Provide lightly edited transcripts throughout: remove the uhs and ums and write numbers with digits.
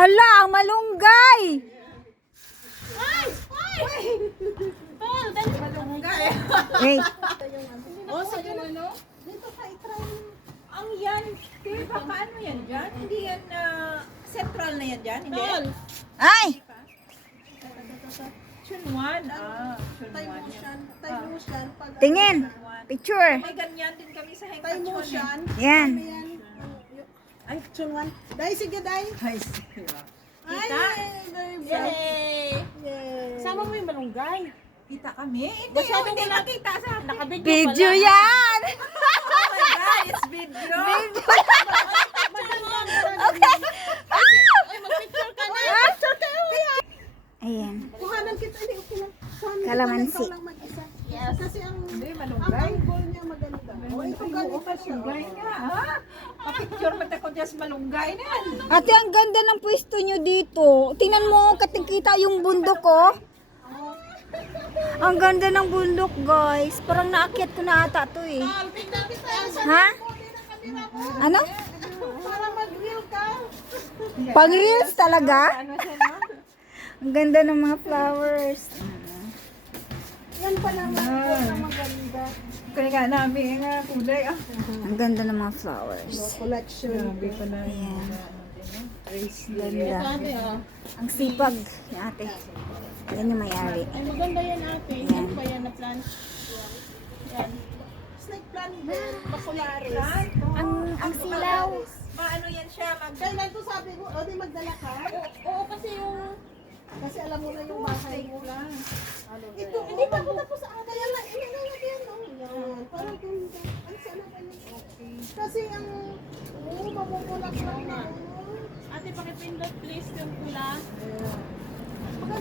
Hala, ang malunggay! Ay! Ay! Tol, dali. Malunggay. Wait. Oh, sige ano? Dito ka i-try. Ang yan, diba, paano yan dyan? Hindi yan central na yan dyan, hindi? Tol. Ay! Chunwan. Thai Chunwan yan. motion. Thai motion. Pag Tingin. Picture. May ganyan din kami sa Thai Hengkachon. motion. Yan. Ano yan? Ay, chunwan. Dai, sige, dai. Ay, diba? Ay, very good. Yay! Yay. Sama mo yung malunggay. Kita kami? Hindi, Masyadong hindi wala- makita sa akin. Nakabidyo Video pala. yan! Oh my God, it's video. Ay, mag-picture ka na. Ayan. Kuhanan kita. Hindi, okay lang. Kuhanan Kalamansi. kita, ikaw lang mag-isa. Yes. Kasi ang Hindi, ang malunggay. angle niya maganda. O, ito ganito siya. Malunggay nga, ha? Pa-picture mo ko dyan sa malunggay na. Ate, ang ganda ng pwesto nyo dito. Tingnan mo, katingkita yung bundok ko. Ang ganda ng bundok, guys. Parang naakyat ko na ata to eh. Tol, tingnan kita. Ha? Ano? Para mag-reel ka. Pang reels talaga? Ano siya, no? Ang ganda ng mga flowers. Yan pa naman po na maganda. Kaya nga namin nga kulay, Ang ganda ng mga flowers. Collection. Grabe pa na. Ayan. Race Ganda. Ate, oh. Ang sipag ni ate. Yan yung may-ari. Ay, maganda yan, ate. Yan pa yan na plant. Yan. Snake plant din. Bacularis. Ang silaw. Maano yan siya, Kailan to sabi mo, o di magdala ka? Oo, kasi yung... Kasi alam mo na yung bahay mo. lang. Ito, hindi pa ako tapos sa kaya lang, ilalagyan mo. Yan, parang ganda. Ang sana ba yun? Kasi ang, mamumulak lang na. Ate, pakipindot please yung pula.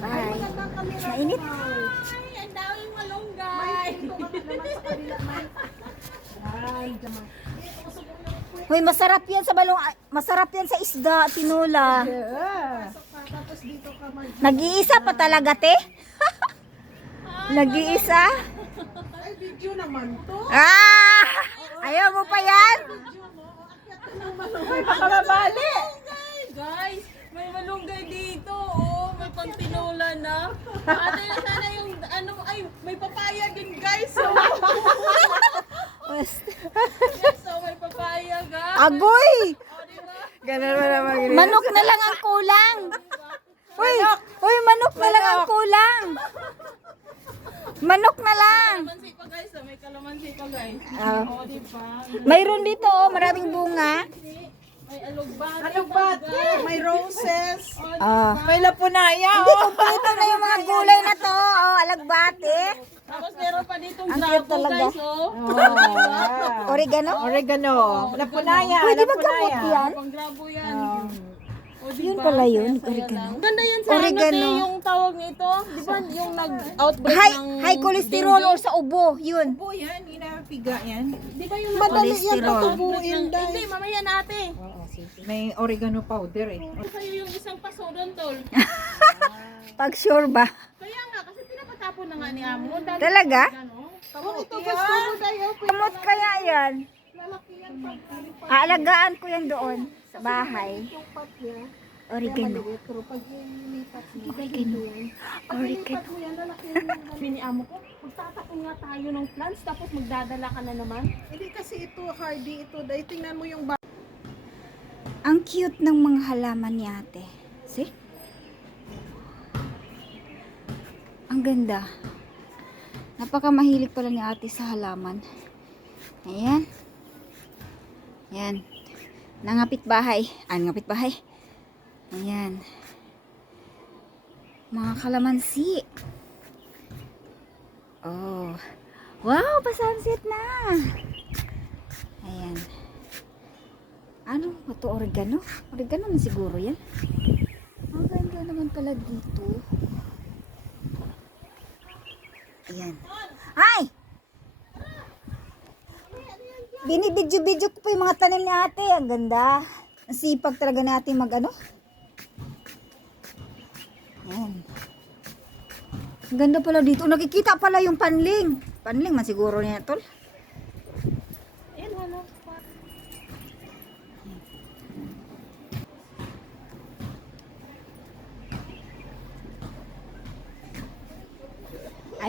Ay, magandang kamera. Mainit. Ay, ang daming malunggay. May dito ka naman sa kabila, May. Ay, jaman. Hoy, masarap yan sa balong, masarap yan sa isda, tinola. Pasok ka, tapos dito ka mag... Nag-iisa pa talaga, te? Nag-iisa? Ay, video naman to. Ah! Ayaw mo pa yan? Ay, baka mabali. Guys, may malunggay dito. Oh, may pantinola na. Ate, sana yung ano, ay, may papaya din, guys. So, yes, so may papaya, guys. Agoy! Oh, diba? Ganun mo naman. Manok na lang ang kulang. Hoy, hoy, manok na lang ang kulang. Manok na lang. Kalamansi pa, guys. Oh, may kalamansi pa, guys. Ah. Oh, diba? Mayroon dito, oh, maraming bunga. May alugbati. Alugbati. May roses. Ah. May lapunaya, Hindi, oh. kompleto na yung mga gulay na to. Oh, alagbati. Tapos meron pa ditong Ang cute drapo, talaga. guys. Oh. Oh. Oregano? Oregano. Lapunaya. Pwede ba gamot yan? Pang grabo yan. O, diba? Yun pala yun, Kaya oregano. lang. Ganda yan sa Oregano. ano, te, yung tawag nito. Di ba yung nag-outbreak High, ng... high cholesterol or sa ubo, yun. Po yan, inapiga yan. Di ba yung Madali yan Cholesterol. tutubuin Hindi, dahil. mamaya nate. May oregano powder eh. Sa'yo yung isang paso doon, tol. Pag sure ba? Kaya nga, kasi pinapatapon na nga ni Amo. Dati Talaga? ano, Oh, ito gusto mo tayo. Kamot kaya yan? Lalaki yan pag Aalagaan ko yan doon sa bahay. yung pot niya. Oregano. Maliit, pero pag ilipat mo, Oregano. pag ilipat mo yan, lalaki yan. sabi ni Amo ko, magtatapon nga tayo ng plants, tapos magdadala ka na naman. Hindi kasi ito hardy ito. Dahil tingnan mo yung Ang cute ng mga halaman ni ate. See? Ang ganda. Napaka mahilig pala ni ate sa halaman. Ayan. Ayan. Nangapit bahay. Nangapit bahay. Ayan. Mga kalamansi. Oh. Wow, pasunset na. Ayan. Ano? Ito oregano? Oregano naman siguro yan. Ang ganda naman pala dito. Ayan. Ay! Binibidyo-bidyo ko pa yung mga tanim ni ate. Ang ganda. Ang sipag talaga natin mag-ano. Ayan. Ang ganda pala dito. Nakikita pala yung panling. Panling man siguro niya, tol. Ayan, wala.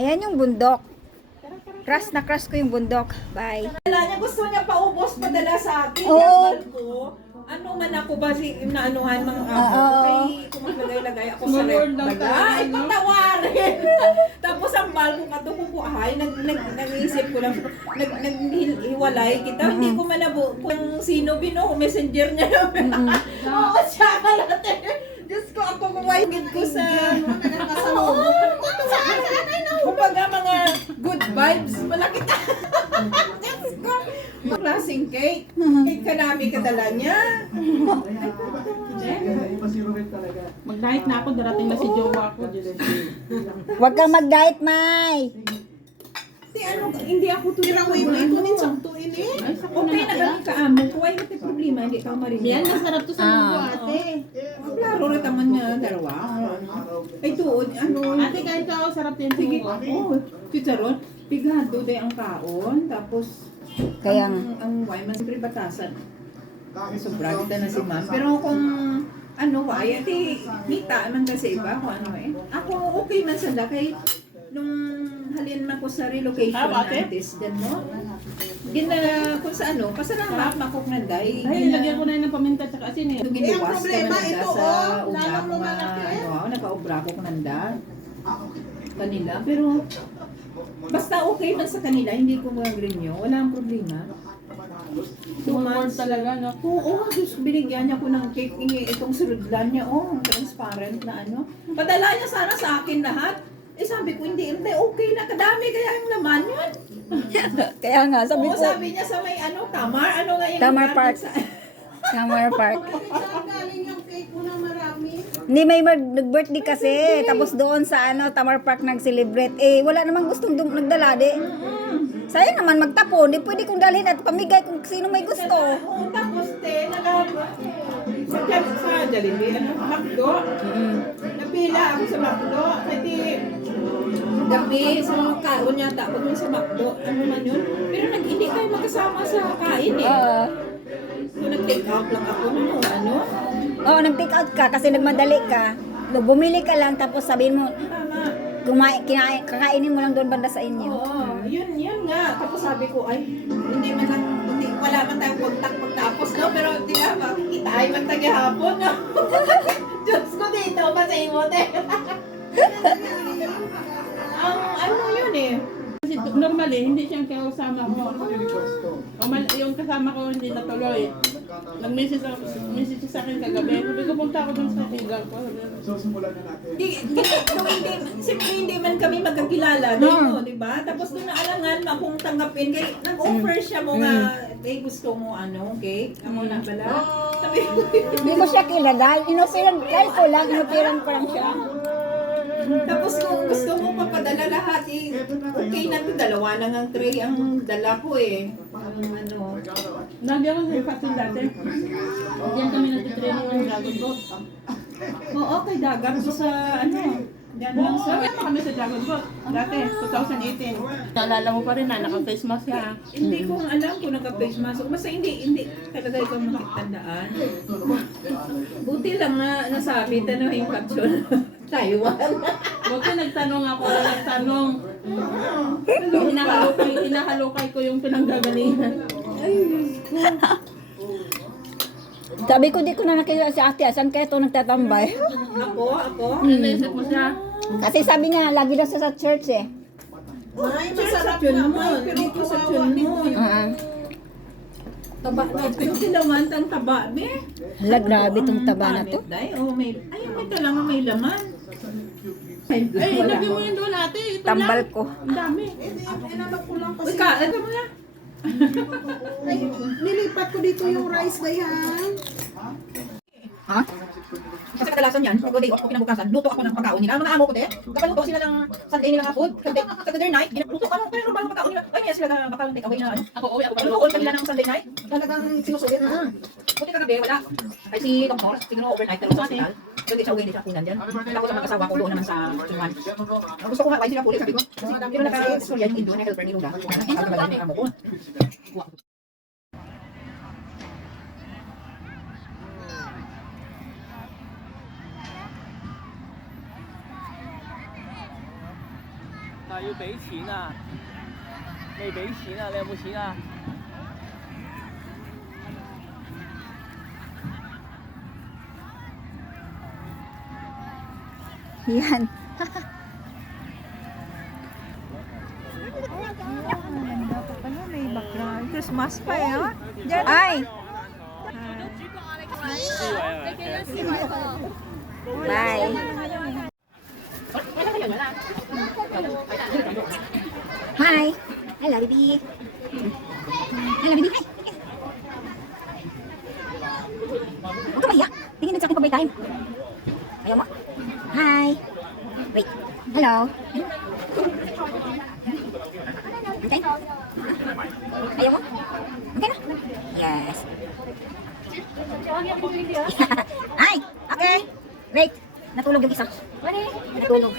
Ayan yung bundok. Crush na crush ko yung bundok. Bye. Wala niya, gusto niya paubos padala sa akin. Oo. Yung ko, ano man ako ba naanuhan mga ako. Oo. Kay kung maglagay-lagay ako sa Small rep world lang bala. tayo, Ay, no? patawarin. Tapos ang bal ko kato ko ay nag-iisip ko lang naghiwalay kita. Hindi ko manabo kung sino bino messenger niya. Oo, siya kalate. Diyos ko, ako kumaingit ko sa Nagkakasalubong. kumbaga mga good vibes. Malaki ta. Diyos ko. Klaseng cake. Cake ka namin kadala niya. Mag-diet na ako, darating na si jowa ko. Huwag kang mag-diet, May. Di ano, hindi ako Tira ko tulad yung ito sakto ini. Okay na kami kaamo ko. Ay, may problema. Hindi ka marinig. Yan, masarap to sa mundo, ate. Klaro na taman niya. Dalawa. Ay, tuod. Ano? Ate, kahit ka ako, sarap din Sige. sa mundo. Oo. Chicharon. Pigado day ang kaon. Tapos, Kaya ang wine man siyempre batasan. Sobra kita na si ma'am. Pero kung ano why, ati nita man kasi iba kung ano eh. Ako okay man sa kay nung halin man ko sa relocation ate? natin din mo. Gina kung sa ano, pasalamat makok nanday. Ay, lagyan ko na yun ng paminta at asin eh. Nung Eh, ang giniwas ka problema, man nanda ito, sa oh, uga lalong mo nga, lumalaki. ano, naka-obra ko nanda. Kanila, pero basta okay man sa kanila, hindi ko mag-renew, wala ang problema. 2 months talaga, no? Oo, Diyos, binigyan niya ko ng cake. Itong surudlan niya, oh, transparent na ano. Padala niya sana sa akin lahat. Eh sabi ko, hindi, okay na, kadami kaya yung laman yun. Kaya nga, sabi Oo, ko, sabi niya sa may ano, Tamar, ano nga yung Tamar lugar Park. sa... Summer Park. Saan galing yung cake mo na marami? Hindi, may nag-birthday kasi. Tapos doon sa Tamar Park nag-celebrate. Eh, wala namang gustong nagdala, di. Sayang naman magtapon. Di pwede kong dalhin at pamigay kung sino may gusto. Oo, tapos sa Jollibee, ano, Macdo. Napila ako sa Macdo. Kasi gabi, sa kaon yata, pag sa Macdo, ano man yun. Pero hindi tayo magkasama sa kain eh. So nag-take out lang ako nung ano. Oo, nag-take out ka kasi nagmadali ka. Bumili ka lang tapos sabihin mo, Tama. kakainin mo lang doon banda sa inyo. Oo, yun nga. Tapos sabi ko, ay, wala man tayong contact pagtapos, no? Pero di ba, makikita ay man tagahapon, no? Diyos ko dito, kasi imote. Ang ano yun eh. Kasi normally, hindi siya ang kasama ko. Yung kasama ko hindi natuloy. Nag-message siya sa akin kagabi. Sabi ko, punta ako dun sa tigal ko. Siyempre hindi man kami magkakilala, no, di ba? Tapos doon naalangan akong tanggapin. Kaya nag-offer siya mo nga, eh gusto mo ano, okay? Amo na pala. Sabi ko, Hindi ko siya kilala. Inupiran, kahit ko lang, inupiran ko lang siya. tapos kung gusto mo papadala lahat, eh, okay na to, dalawa na nga tray ang dala ko eh. Ano, Nagyan ko sa vaccine dati. Diyan kami nagtitraining ng Dragon Boat. oo, kay Dagat ko sa ano, yan lang sa... Sabi pa kami sa Dragon Boat. Dati, 2018. Naalala mo pa rin na, naka-face mask siya. Hindi ko alam kung naka-face mask. Basta hindi talaga ikaw makitandaan. Buti lang na nasabi, tanong yung caption. Taiwan. Buti nagtanong ako, nagtanong. Inahalukay ko yung pinanggagalingan. Sabi ko, di ko na nakita si ate. Saan kaya ito nagtatambay? Ako? Naisip mo siya. Kasi sabi niya, lagi daw siya sa church eh. Ay, Sa masarap tune na mo, may pero dito sa kawawa tune mo. Ah, Taba na. Yung tinaman tang taba, be. hala, grabe itong taba na to. Oh, may talaga may laman. Ay, ilagay mo yun doon ate. Ito Tambal lang. ko. Ang dami. Inano ko lang Uy, kasi. ka, ito mo na. Ay, nilipat ko dito yung rice dayan. Ha? Kasi kadalasan yan, pag day off ko kinabukasan, luto ako ng pagkaon nila. Ang mga amo ko, kapag luto sila ng Sunday nila nga food, Saturday night, luto ka pero ba ang pagkaon nila? Ay, yes, sila baka take away na ano. Ako, uwi ako. Luto kanila ng Sunday night. Talagang sinusulit. Buti kagabi, wala. Ay, si Dr. siguro overnight pero sa hospital. Hindi siya uwi, hindi siya kunan dyan. Tapos sa mag-asawa ko doon naman sa Kinuan. Gusto ko nga, why sila pulis, sabi ko. Pero naka-storya yung Indo na helper ni Luda. Ang tagal na yung amo ko. 啊，要俾錢啊！未俾錢啊？你有冇錢啊？ Yan. May background. Christmas pa eh, oh. Ay! Bye. Hi. Hello, baby. Hello, baby. Hi. Huwag ka mahiya. Tingin din sa akin pag may time. Ayaw mo. Hi. Wait. Hello. Okay. Ayaw mo? Okay na? Yes. Ay! Okay! Wait! Natulog yung isa. Natulog.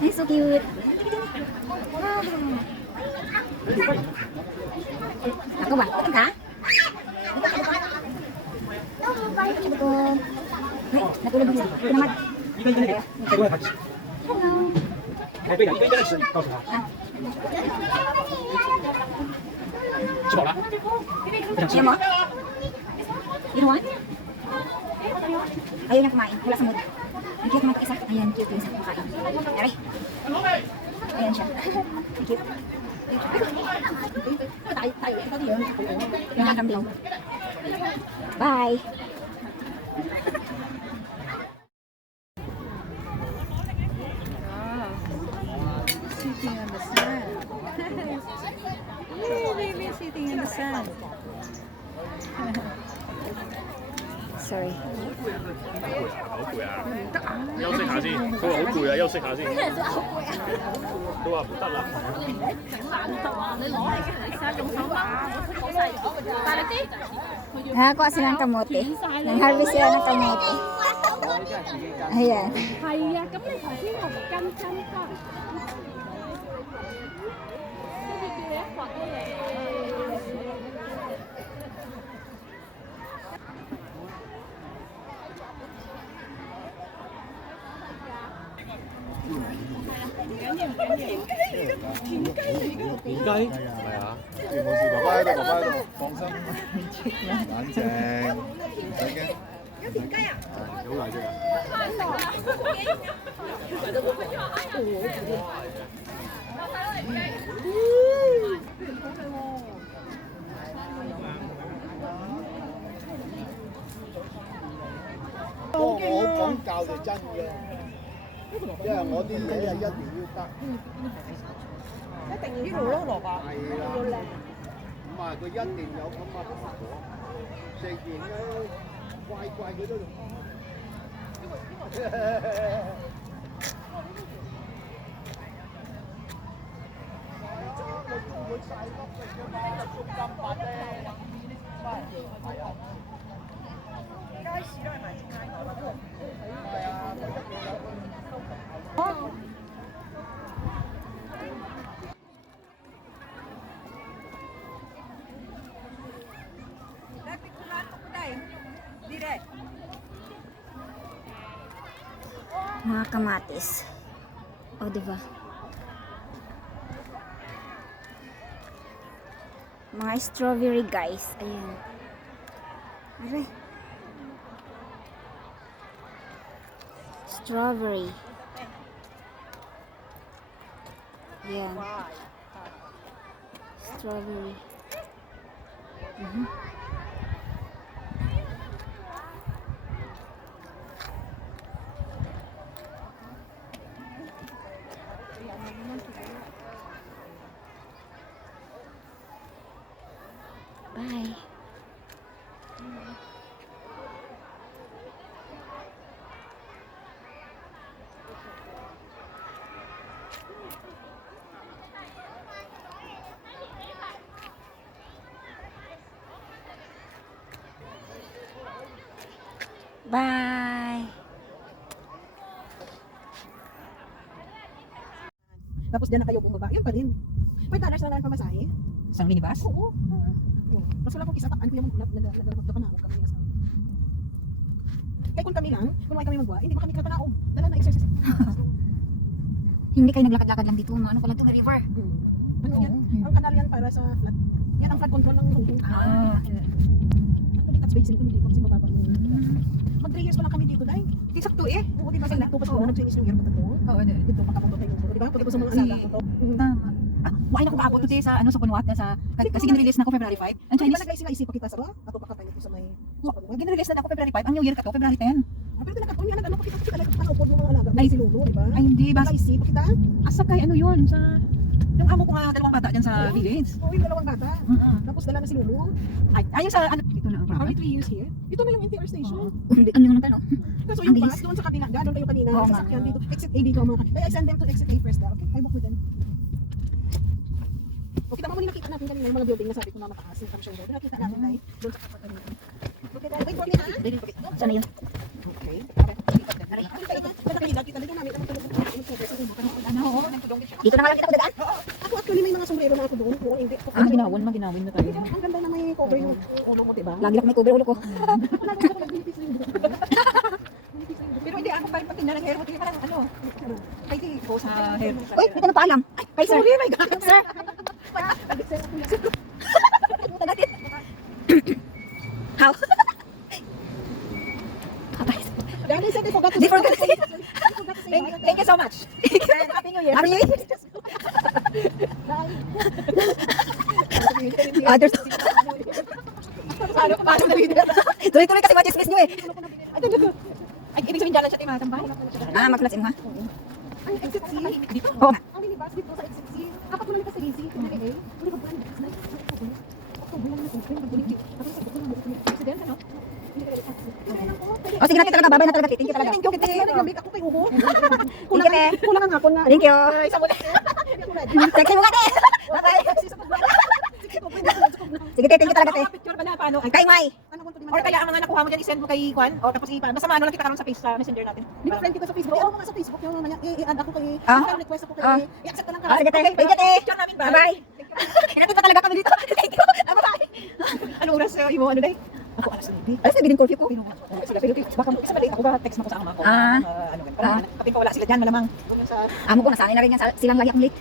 He's so cute. Ako ba? Ito ka? Ito. Wait, natulog yung isa. Pinamad. Hello. 我背的，一个一个的吃，告诉他。吃饱了？不想吃 Ayaw。mo? You don't want? Ayaw niya kumain. Wala sa mood. Ang cute naman isa. Ayan, cute yung isa kumakain. Aray. Ayan siya. Ang cute. Tayo. Yung hanggang blow. Bye. Sitting on the sand. Hey, baby, sitting in the sand. Sorry. 休息下先，佢話好攰啊，休息下先。佢話唔得啦。 Nakakuha sila ng kamote. Nang-harvest sila ng kamote. Ayan. 係啊，咁你頭先我唔跟真㗎，跟住叫你一發啲嘢。田雞係啊，冇事，爸爸喺度，爸爸喺度，放心，冷靜，唔使驚。有田雞啊？係，好大隻啊！我講教就真嘅，因為我啲嘢係一定要得。係啦，咁啊，佢一定有咁啊蘋果，食完咧怪佢都用。Mga kamatis. O, diba? Mga strawberry, guys. Ayan. Aray. Strawberry. Ayan. Strawberry. Bye. Bye! Tapos dyan na kayo bumaba. Yun pa rin. $5 na lang pamasahe. Isang minibus? Oo. Mas wala kong kisapakan ko yung nagdagdag na ako kami sa. Kaya kung kami lang, kung wala kami magwa, hindi ba kami kapanaog? Dala na exercise. Hindi kayo naglakad-lakad lang dito. Ano pa lang ito, may river. Ano yan? Ang kanal yan para sa flood. Yan ang flood control ng Hongkong. Actually, touch base kami dito kasi mababa yung. Mag 3 years pa lang kami dito, dahil. Hindi sakto eh. Oo, di ba sila? Tapos ko nag-finish yung year ko to. Oo, Dito makapunta tayo. Di ba? Pagkatapos sa mga alaga ko to. Tama. Wala na ko maabot today sa sa Punuat na kasi ginrelease na ako February 5. Ang Ang Chinese Chinese sila isip pakita sa ba? Ato pa kapayo sa may. ginrelease na ako February 5. Ang New Year ka to February 10. Pero tinakatuon yan ano pakita kasi talaga panaupod ng mga alaga. Ay, si Lulu, di ba? Ay hindi ba? Isip pakita. Asa kay ano yun sa yung amo ko nga dalawang bata diyan sa village. Oo, yung dalawang bata. Tapos dala na si Lulu. Ay, ayun sa ano dito na ang Only proper. 3 years here. Ito na yung NTR station. Hindi ano yung tanong. Kaso Ang yung bilis. bus doon sa kabila, gano'n kayo kanina, Oo sa nga. sasakyan dito, exit A dito mga. Kaya I send them to exit A first daw. Okay, I book with them. Okay, tama mo nakita natin kanina yung mga building na sabi ko na mataas, yung Commission Road. Nakita natin tayo doon sa kapatan nito. Okay, wait for me ha. Sana yun. Okay. Okay. Kita dito namin ang tulog. Dito na nga lang kita ko dadaan. Ako actually may mga sombrero na ako doon. Kung hindi ako. Ginawin na tayo. Ang ganda na may cover yung ulo mo, diba? Lagi lang may cover ulo ko. Pero hindi ako parang patingnan ng hair mo. Tingnan parang ano. Kay di ko sa hair. Uy, may tanong pa alam. Kay sir. Sorry, my God. Sir. How? Dahil said they forgot to They forgot to say. Thank you so much. And Happy New Year. Happy New Year. Others. Paano na leader? Tuloy-tuloy kasi ma-dismiss nyo eh. Ay, ibig sabihin dyan siya tayo matambay. Magkalas mo ha? Ang exit C. Dito? Oo. Ang minibus dito sa exit C. Kapag ko nalita sa easy, kung nalita eh, ulit pagbulan ng business. Pagbulan ng open, pagbulan ng tapos sa pagbulan ng president, ano? O sige natin talaga, babay na talaga. Thank you talaga. Thank you, kiti. Naglamit ako kay Hugo. Thank you, te. Kulang ang hapon nga. Thank you. Isa mo na. Sexy mo nga te. Bye-bye. Sige te, thank you talaga te. Picture ba na paano? Kay Mai. Or kaya ang mga nakuha mo dyan, i-send mo kay Juan. O tapos basta maano lang kita karon sa face sa messenger natin. Di ba friend kita sa Facebook? Oo, mga sa Facebook. Yung mga i-add ako kay, friend request ako kay, i-accept ka lang ka. Sige te, thank you te. Picture namin ba? Bye-bye. Kinatid pa talaga kami dito. Thank you. Bye-bye. Anong oras mo ano dai? Ako alas 9. Alas na din curfew ko. Sila pero baka isa mali ako ba text mo ko sa ama ko. Ano ganun. Kapag wala sila diyan malamang. Doon sa Amo ko, nasanay na rin yan silang lagi akong late.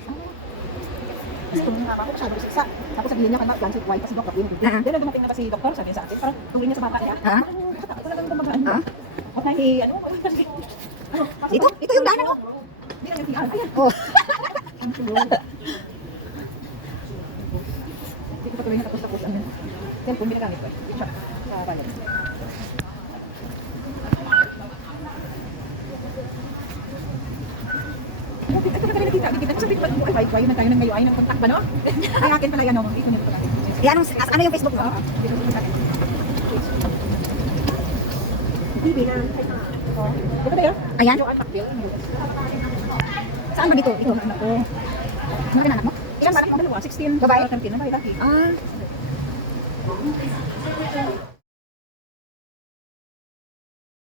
Gusto ko ako masyado sisa. Tapos sabihin niya kanina si wife kasi doktor yun. Then dumating na ba si doktor sabi niya sa akin para tuloy niya sa bata niya. Ito lang gumagaan. Okay, ano? Ito yung daanan ko. Hindi na yung PR. Ayan. Oh. Hindi ko pa tuloy na tapos. Cellphone ginagamit ko. Sa bayan. Ito na kami nakita. Kita ko sabi ko ay wifi na tayo ng ngayon ay ng contact ba no? Ay akin pala yan no. Ito nito pala. Ano yung Facebook mo? TV na. Ito ba yun? Ayan. Joan Macbill. Saan ba dito? Ito. Ano kinanak mo? Ilan ba? 16. Babae? 13 na ba? Laki. Ah.